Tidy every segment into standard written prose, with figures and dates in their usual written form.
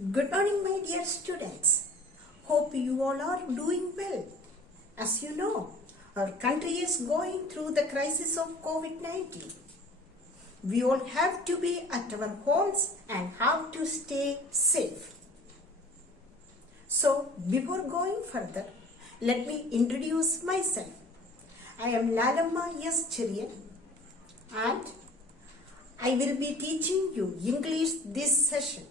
Good morning, my dear students. Hope you all are doing well. As you know, our country is going through the crisis of COVID-19. We all have to be at our homes and have to stay safe. So, before going further, let me introduce myself. I am Lalamma S. Cherian and I will be teaching you English this session.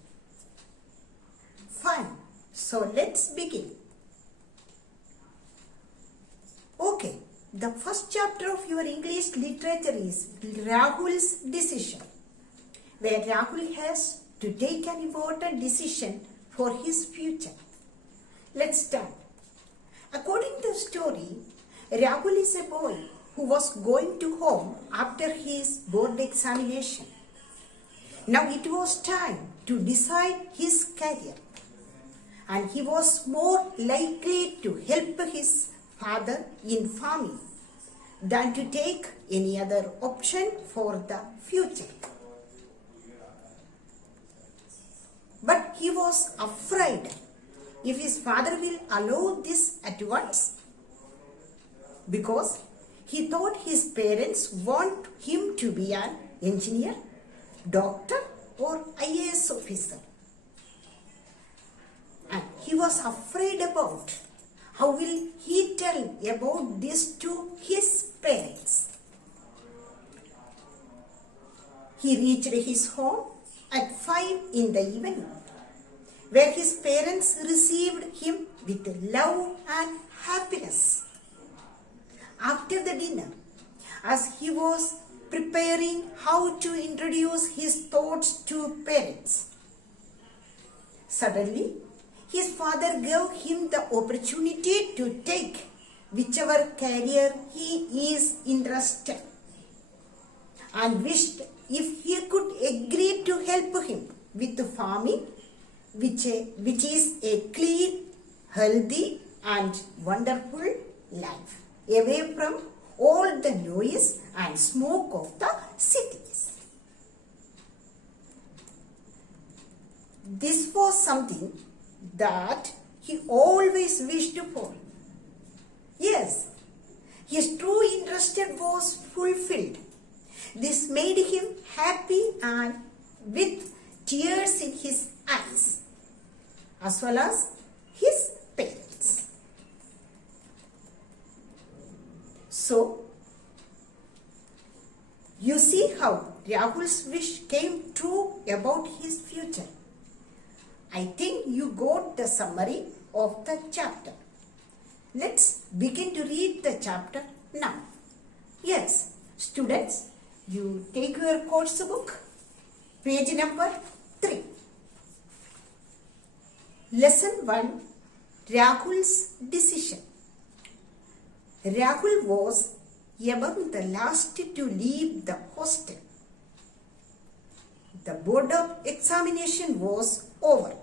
Fine, so let's begin. Okay, the first chapter of your English literature is Rahul's decision, where Rahul has to take an important decision for his future. Let's start. According to the story, Rahul is a boy who was going to home after his board examination. Now it was time to decide his career, and he was more likely to help his father in farming than to take any other option for the future. But he was afraid if his father will allow this at once, because he thought his parents want him to be an engineer, doctor or IAS officer. And he was afraid about how will he tell about this to his parents. He reached his home at 5 in the evening, where his parents received him with love and happiness. After the dinner, as he was preparing how to introduce his thoughts to parents, suddenly his father gave him the opportunity to take whichever career he is interested, and wished if he could agree to help him with farming, which is a clean, healthy and wonderful life, away from all the noise and smoke of the cities. This was something that he always wished for. Yes, his true interest was fulfilled. This made him happy and with tears in his eyes, as well as his parents. So, you see how Rahul's wish came true about his future. I think you got the summary of the chapter. Let's begin to read the chapter now. Yes, students, you take your course book, page number 3. Lesson 1, Rahul's decision. Rahul was among the last to leave the hostel. The board of examination was over.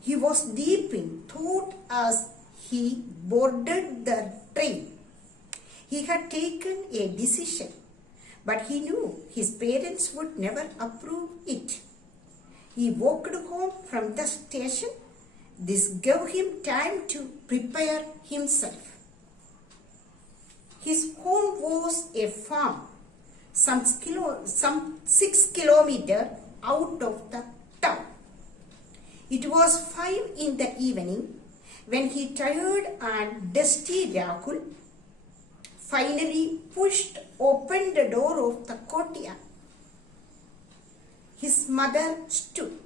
He was deep in thought as he boarded the train. He had taken a decision, but he knew his parents would never approve it. He walked home from the station. This gave him time to prepare himself. His home was a farm, some 6 kilometers out of the town. It was 5 in the evening when he, tired and dusty Rahul, finally pushed open the door of the courtyard. His mother stood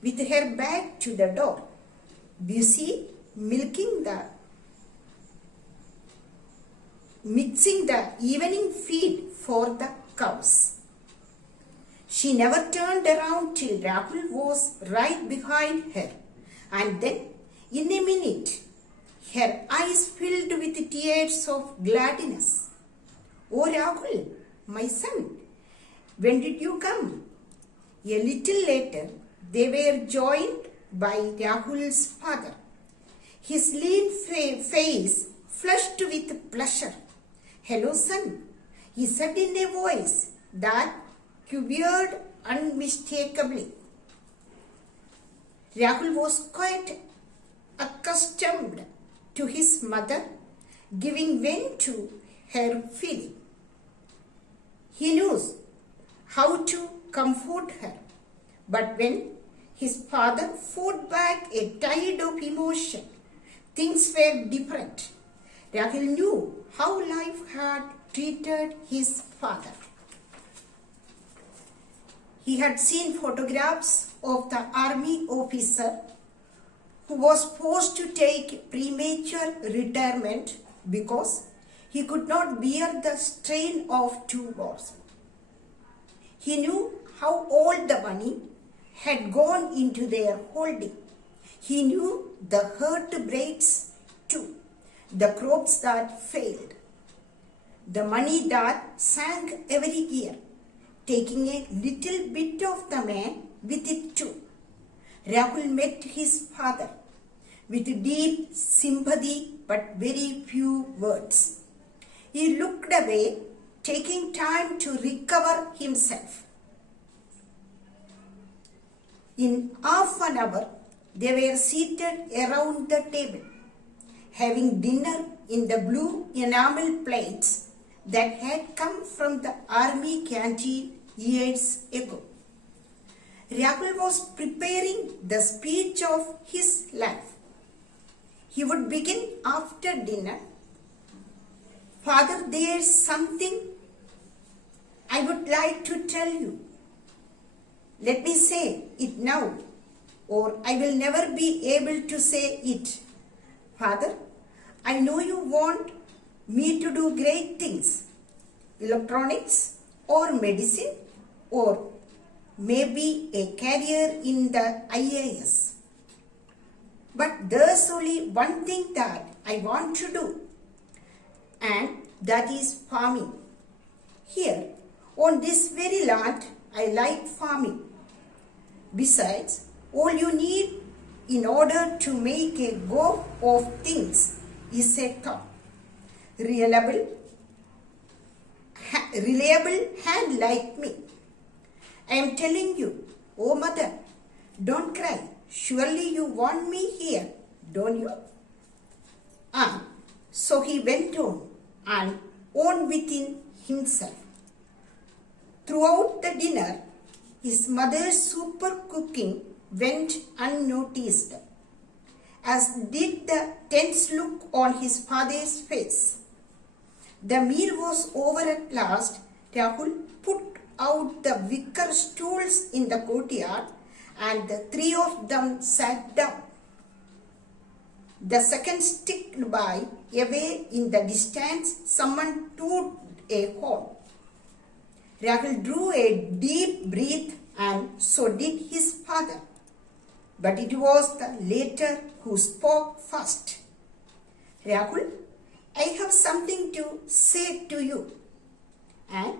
with her back to the door, busy mixing the evening feed for the cows. She never turned around till Rahul was right behind her, and then, in a minute, her eyes filled with tears of gladness. "Oh Rahul, my son, when did you come?" A little later, they were joined by Rahul's father. His lean face flushed with pleasure. "Hello, son," he said in a voice that quivered unmistakably. Rahul was quite accustomed to his mother giving vent to her feeling. He knew how to comfort her, but when his father fought back a tide of emotion, things were different. Rahul knew how life had treated his father. He had seen photographs of the army officer who was forced to take premature retirement because he could not bear the strain of 2 wars. He knew how all the money had gone into their holding. He knew the heartbreaks too, the crops that failed, the money that sank every year, taking a little bit of the man with it too. Rahul met his father with deep sympathy but very few words. He looked away, taking time to recover himself. In half an hour, they were seated around the table, having dinner in the blue enamel plates that had come from the army canteen years ago. Rahul was preparing the speech of his life. He would begin after dinner. Father, there's something I would like to tell you. Let me say it now, or I will never be able to say it. Father, I know you want me to do great things, electronics or medicine or maybe a career in the IAS. But there's only one thing that I want to do, and that is farming. Here, on this very land, I like farming. Besides, all you need in order to make a go of things is a cow. Reliable hand like me. I am telling you, oh mother, don't cry. Surely you want me here, don't you? And so he went on and on within himself. Throughout the dinner, his mother's super cooking went unnoticed, as did the tense look on his father's face. The meal was over at last. Rahul put out the wicker stools in the courtyard and the three of them sat down. The seconds ticked by. Away in the distance, someone tooted a horn. Rahul drew a deep breath, and so did his father. But it was the latter who spoke first. Rahul, I have something to say to you. And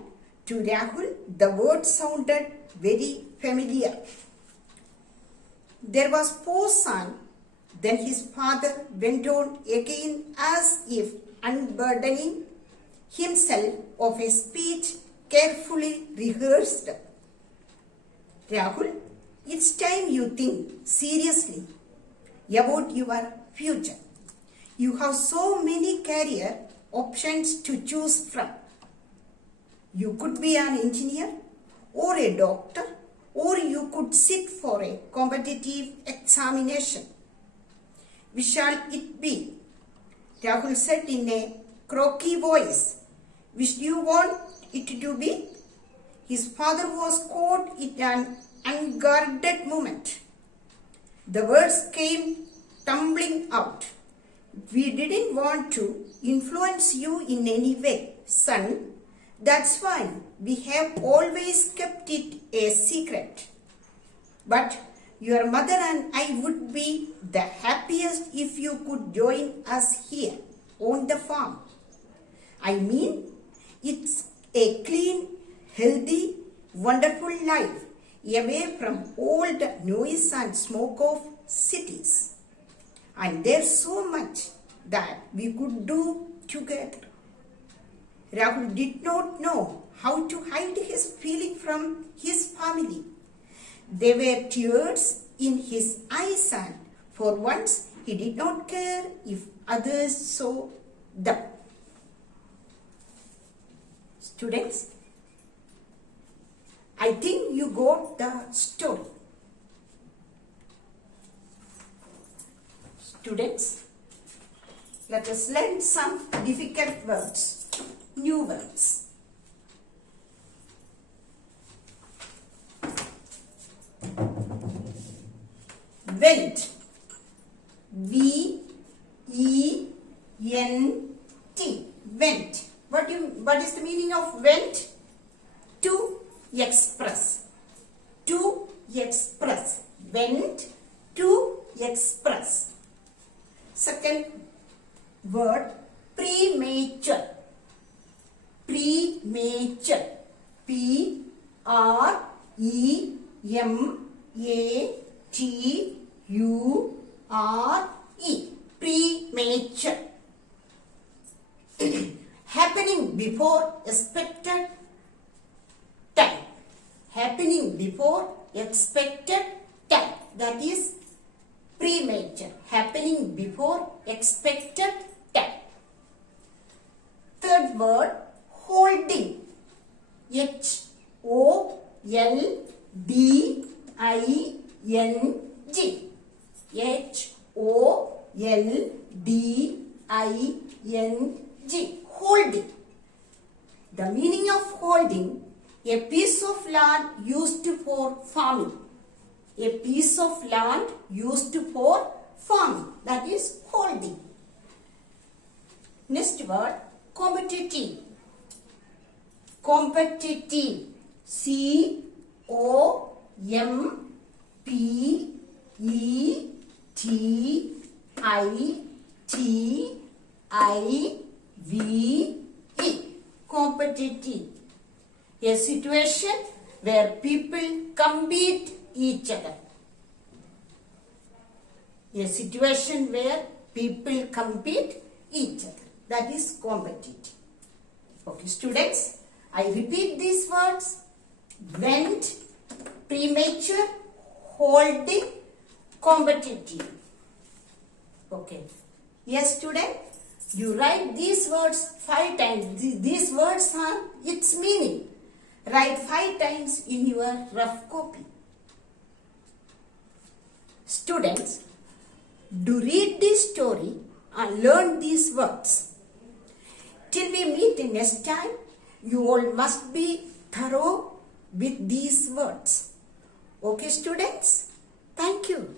to Rahul, the word sounded very familiar. There was pause, and then his father went on again as if unburdening himself of a speech carefully rehearsed. Rahul, it's time you think seriously about your future. You have so many career options to choose from. You could be an engineer or a doctor, or you could sit for a competitive examination. Which shall it be? Rahul said in a croaky voice. Which do you want it to be? His father was caught in an unguarded moment. The words came tumbling out. We didn't want to influence you in any way, son. That's why we have always kept it a secret. But your mother and I would be the happiest if you could join us here on the farm. I mean, it's a clean, healthy, wonderful life away from all the noise and smoke of cities. And there's so much that we could do together. Rahul did not know how to hide his feeling from his family. There were tears in his eyes, and for once he did not care if others saw them. Students, I think you got the story. Students, let us learn some difficult words, new words. Went. V-E-N-T. Went. What is the meaning of went? To express. To express. Went to express. Second word, premature. Premature. P-R-E-M-A-T-U-R-E. Premature. Happening before expected time. Happening before expected time. That is premature. Happening before expected time. Third word, holding. H-O-L-D-I-N-G. H-O-L-D-I-N-G. Holding. The meaning of holding, a piece of land used for farming. A piece of land used for farming. That is holding. Next word, competitive. Competitive. C-O-M-P-E-T-I-T-I-V-E. Competitive. A situation where people compete each other. A situation where people compete each other. That is competitive. Okay, students, I repeat these words. Went, premature, holding, competitive. Okay. Yes, student, you write these words 5 times. These words are its meaning. Write 5 times in your rough copy. Students, do read this story and learn these words. Till we meet next time, you all must be thorough with these words. Okay, students? Thank you.